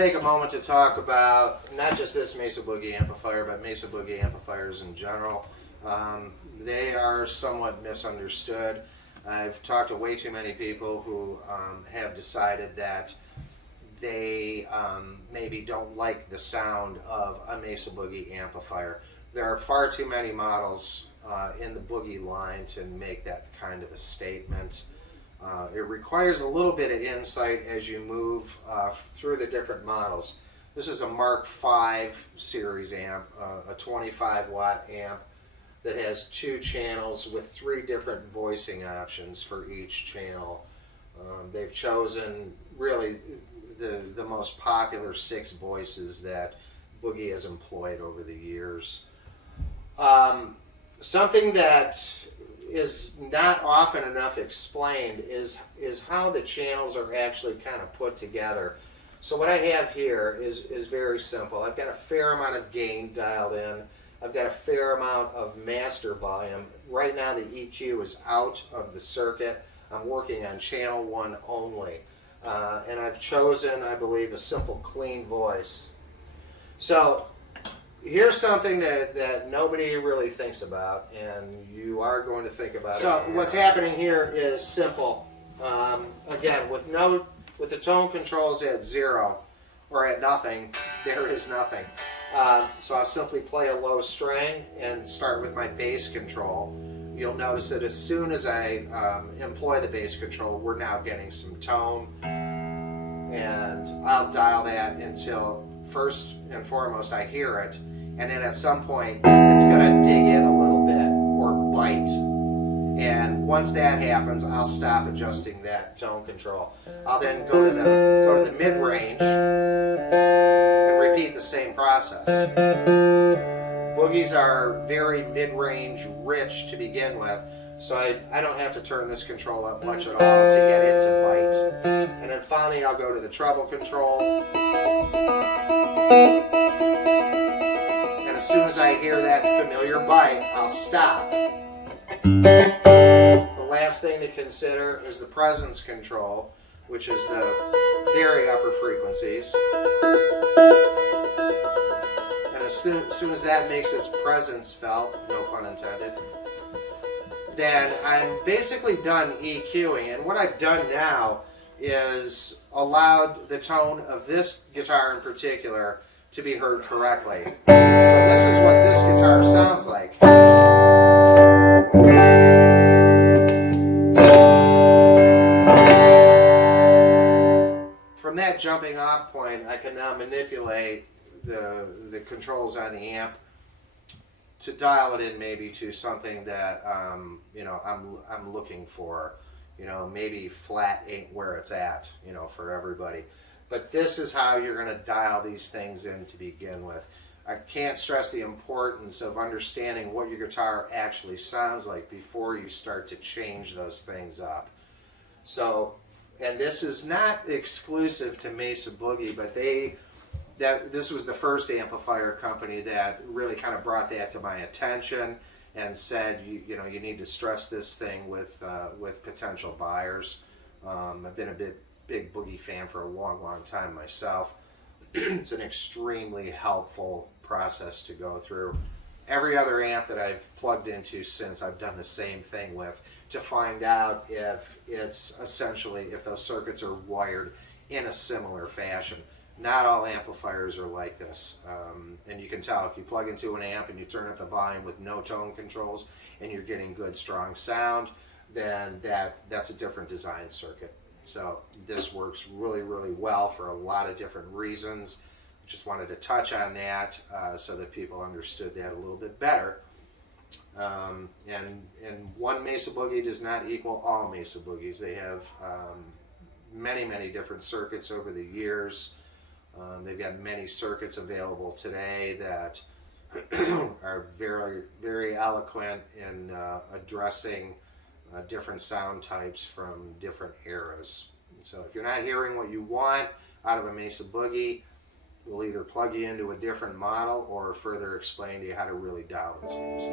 take a moment to talk about not just this Mesa Boogie amplifier, but Mesa Boogie amplifiers in general. They are somewhat misunderstood. I've talked to way too many people who have decided that they maybe don't like the sound of a Mesa Boogie amplifier. There are far too many models in the Boogie line to make that kind of a statement. It requires a little bit of insight as you move through the different models. This is a Mark 5 series amp, a 25 watt amp that has 2 channels with 3 different voicing options for each channel. They've chosen really the most popular 6 voices that Boogie has employed over the years. Something that is not often enough explained is how the channels are actually kind of put together. So what I have here is very simple. I've got a fair amount of gain dialed in. I've got a fair amount of master volume. Right now the EQ is out of the circuit. I'm working on channel 1 only. And I've chosen, I believe, a simple clean voice. So here's something that nobody really thinks about, and you are going to think about it. So what's happening here is simple. Again, with the tone controls at 0 or at nothing, there is nothing. So I'll simply play a low string and start with my bass control. You'll notice that as soon as I employ the bass control, we're now getting some tone, and I'll dial that until first and foremost I hear it, and then at some point it's going to dig in a little bit or bite, and once that happens I'll stop adjusting that tone control. I'll then go to the mid-range and repeat the same process. Boogies are very mid-range rich to begin with, so I don't have to turn this control up much at all to get it to bite. And then finally I'll go to the treble control. And as soon as I hear that familiar bite, I'll stop. The last thing to consider is the presence control, which is the very upper frequencies. And as soon as that makes its presence felt, no pun intended, then I'm basically done EQing. And what I've done now is allowed the tone of this guitar in particular to be heard correctly. So this is what this guitar sounds like. From that jumping off point, I can now manipulate the controls on the amp to dial it in maybe to something that you know, I'm looking for. You know, maybe flat ain't where it's at, you know, for everybody. But this is how you're going to dial these things in to begin with. I can't stress the importance of understanding what your guitar actually sounds like before you start to change those things up. So, and this is not exclusive to Mesa Boogie, but this was the first amplifier company that really kind of brought that to my attention and said, you know, you need to stress this thing with potential buyers. I've been a big Boogie fan for a long time myself. It's an extremely helpful process to go through. Every other amp that I've plugged into since, I've done the same thing with, to find out if it's essentially, if those circuits are wired in a similar fashion. Not all amplifiers are like this, and you can tell if you plug into an amp and you turn up the volume with no tone controls and you're getting good strong sound, then that's a different design circuit. So this works really well for a lot of different reasons. Just wanted to touch on that so that people understood that a little bit better. And one Mesa Boogie does not equal all Mesa Boogies. They have many different circuits over the years. They've got many circuits available today that are very eloquent in addressing different sound types from different eras. So if you're not hearing what you want out of a Mesa Boogie, we'll either plug you into a different model or further explain to you how to really dial those amps.